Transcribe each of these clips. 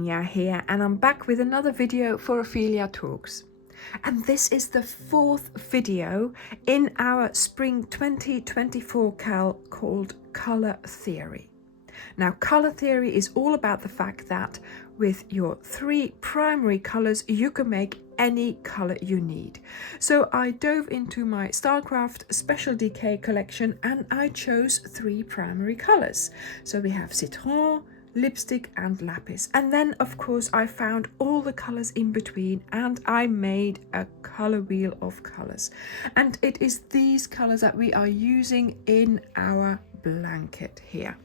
Anya here, and I'm back with another video for Ophelia Talks. And this is the fourth video in our Spring 2024 cal called Colour Theory. Now, colour theory is all about the fact that with your three primary colours, you can make any colour you need. So I dove into my Starcraft Special Decay collection and I chose three primary colours. So we have Citron, lipstick and lapis, and then of course I found all the colors in between and I made a color wheel of colors, and it is these colors that we are using in our blanket here.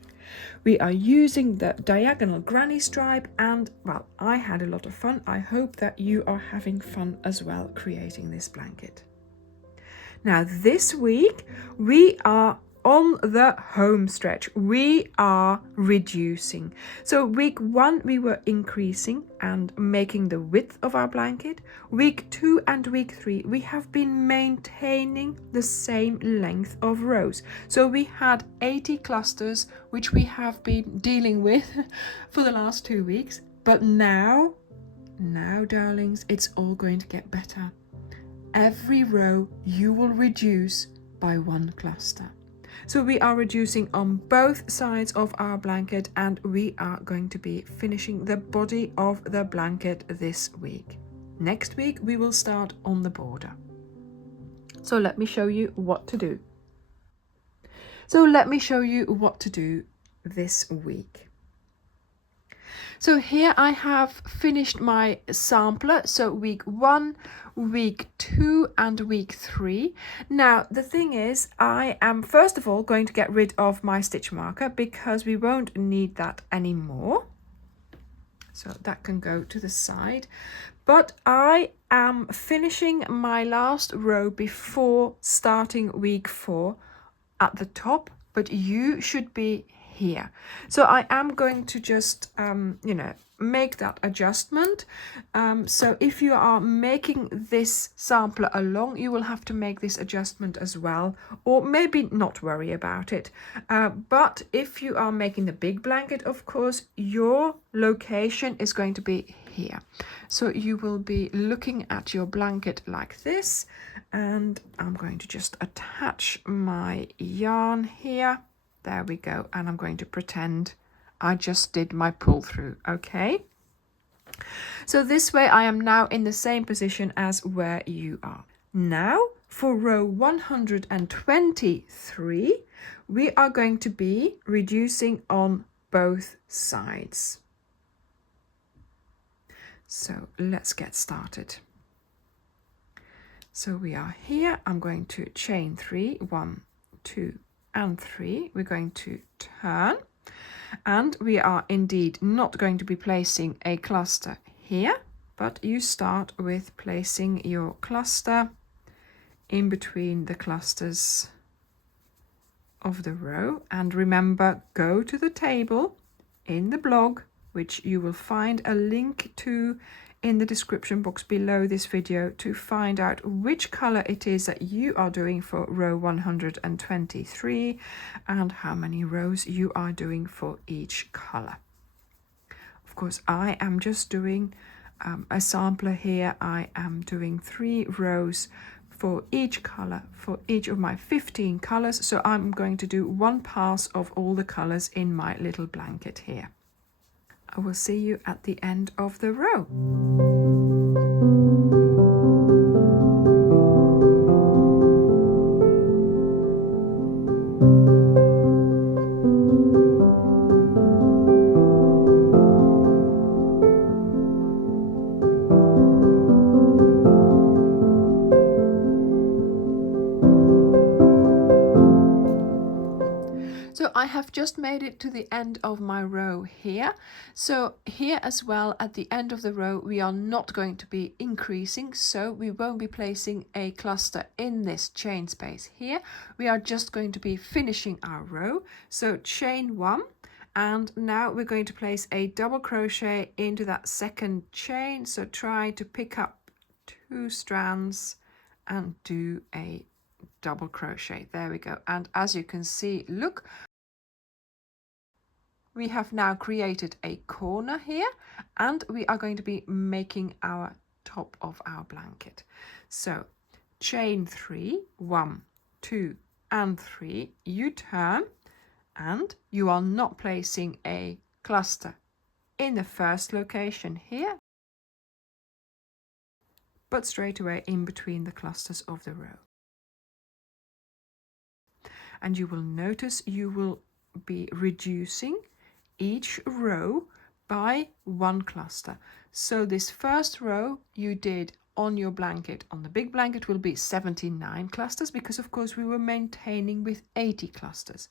We are using the diagonal granny stripe, and well, I had a lot of fun. I hope that you are having fun as well creating this blanket. Now this week we are on the home stretch. We are reducing. So week 1 we were increasing and making the width of our blanket. Week 2 and week 3 we have been maintaining the same length of rows. So we had 80 clusters, which we have been dealing with for the last 2 weeks. But now darlings, it's all going to get better. Every row you will reduce by 1 cluster. So we are reducing on both sides of our blanket, and we are going to be finishing the body of the blanket this week. Next week we will start on the border. So let me show you what to do. This week. So here I have finished my sampler, so week 1, week 2 and week 3. Now the thing is, I am first of all going to get rid of my stitch marker because we won't need that anymore. So that can go to the side. But I am finishing my last row before starting week 4 at the top, but you should be here. So I am going to just make that adjustment. So if you are making this sampler along, you will have to make this adjustment as well, or maybe not worry about it. But if you are making the big blanket, of course your location is going to be here. So you will be looking at your blanket like this, and I'm going to just attach my yarn here. There we go, and I'm going to pretend I just did my pull through, okay? So this way I am now in the same position as where you are. Now for row 123, we are going to be reducing on both sides. So let's get started. So we are here. I'm going to chain 3, 1, 2, and 3. We're going to turn, and we are indeed not going to be placing a cluster here, but you start with placing your cluster in between the clusters of the row. And remember, go to the table in the blog, which you will find a link to in the description box below this video, to find out which color it is that you are doing for row 123 and how many rows you are doing for each color. Of course, I am just doing a sampler here. I am doing 3 rows for each color, for each of my 15 colors. So I'm going to do 1 pass of all the colors in my little blanket here. I will see you at the end of the row. So I have just made it to the end of my row here. So here as well, at the end of the row, we are not going to be increasing, so we won't be placing a cluster in this chain space here. We are just going to be finishing our row. So chain 1, and now we're going to place a double crochet into that second chain. So try to pick up 2 strands and do a double crochet. There we go. And as you can see, look, we have now created a corner here, and we are going to be making our top of our blanket. So chain 3, 1, 2 and 3, you turn, and you are not placing a cluster in the first location here, but straight away in between the clusters of the row. And you will notice you will be reducing each row by 1 cluster. So this first row you did on your blanket, on the big blanket, will be 79 clusters, because of course we were maintaining with 80 clusters.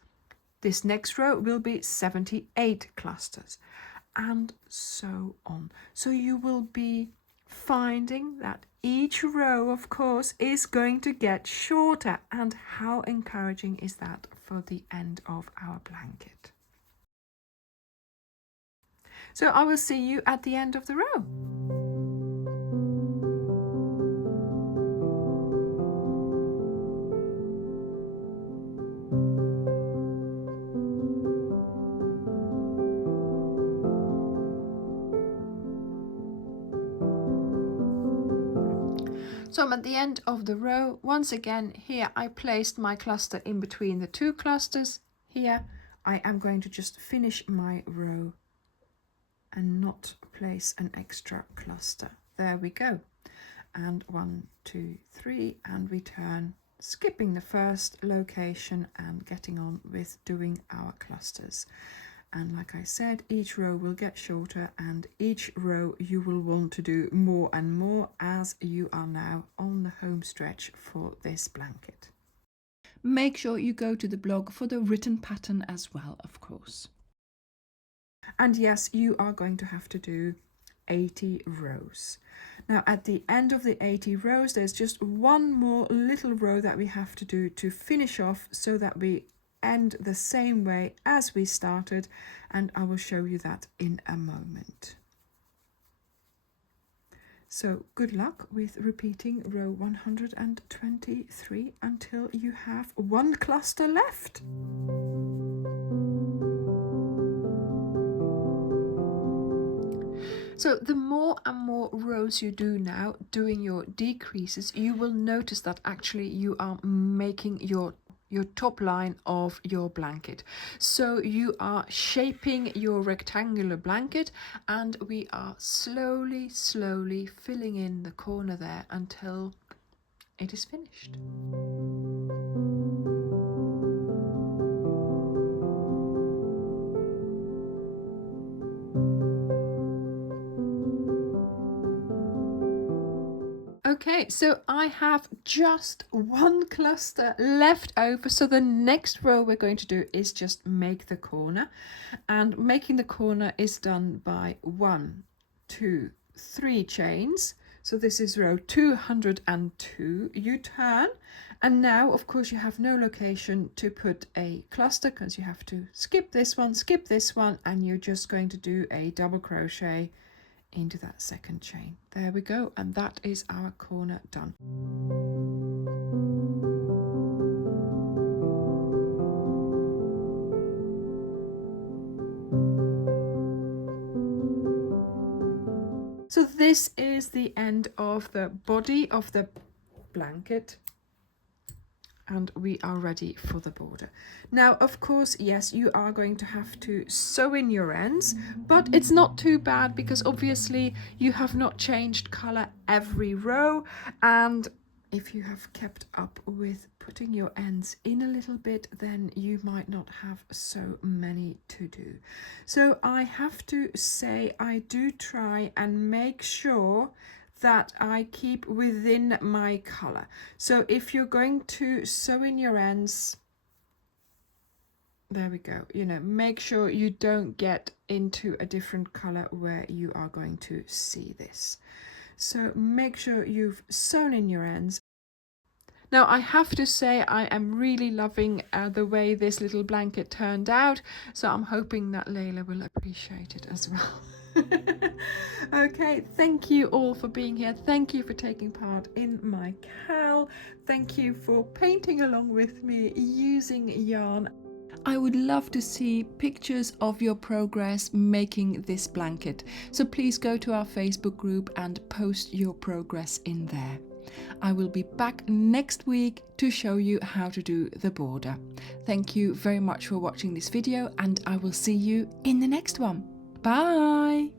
This next row will be 78 clusters, and so on. So you will be finding that each row, of course, is going to get shorter. And how encouraging is that for the end of our blanket? So I will see you at the end of the row. So I'm at the end of the row. Once again, here I placed my cluster in between the 2 clusters. Here I am going to just finish my row and not place an extra cluster. There we go. And 1, 2, 3, and we turn, skipping the first location and getting on with doing our clusters. And like I said, each row will get shorter, and each row you will want to do more and more as you are now on the home stretch for this blanket. Make sure you go to the blog for the written pattern as well, of course. And yes, you are going to have to do 80 rows. Now at the end of the 80 rows, there's just one more little row that we have to do to finish off, so that we end the same way as we started, and I will show you that in a moment. So good luck with repeating row 123 until you have 1 cluster left. So the more and more rows you do now, doing your decreases, you will notice that actually you are making your top line of your blanket. So you are shaping your rectangular blanket, and we are slowly filling in the corner there until it is finished. Okay, so I have just 1 cluster left over. So the next row we're going to do is just make the corner, and making the corner is done by 1, 2, 3 chains. So this is row 202. You turn, and now of course you have no location to put a cluster, because you have to skip this one, and you're just going to do a double crochet into that second chain. There we go, and that is our corner done. So this is the end of the body of the blanket, and we are ready for the border. Now of course, yes, you are going to have to sew in your ends, but it's not too bad, because obviously you have not changed color every row, and if you have kept up with putting your ends in a little bit, then you might not have so many to do. So I have to say, I do try and make sure that I keep within my color. So if you're going to sew in your ends, there we go, make sure you don't get into a different color where you are going to see this. So make sure you've sewn in your ends. Now I have to say, I am really loving the way this little blanket turned out, so I'm hoping that Layla will appreciate it as well. Okay, thank you all for being here. Thank you for taking part in my CAL. Thank you for painting along with me using yarn. I would love to see pictures of your progress making this blanket. So please go to our Facebook group and post your progress in there. I will be back next week to show you how to do the border. Thank you very much for watching this video, and I will see you in the next one. Bye!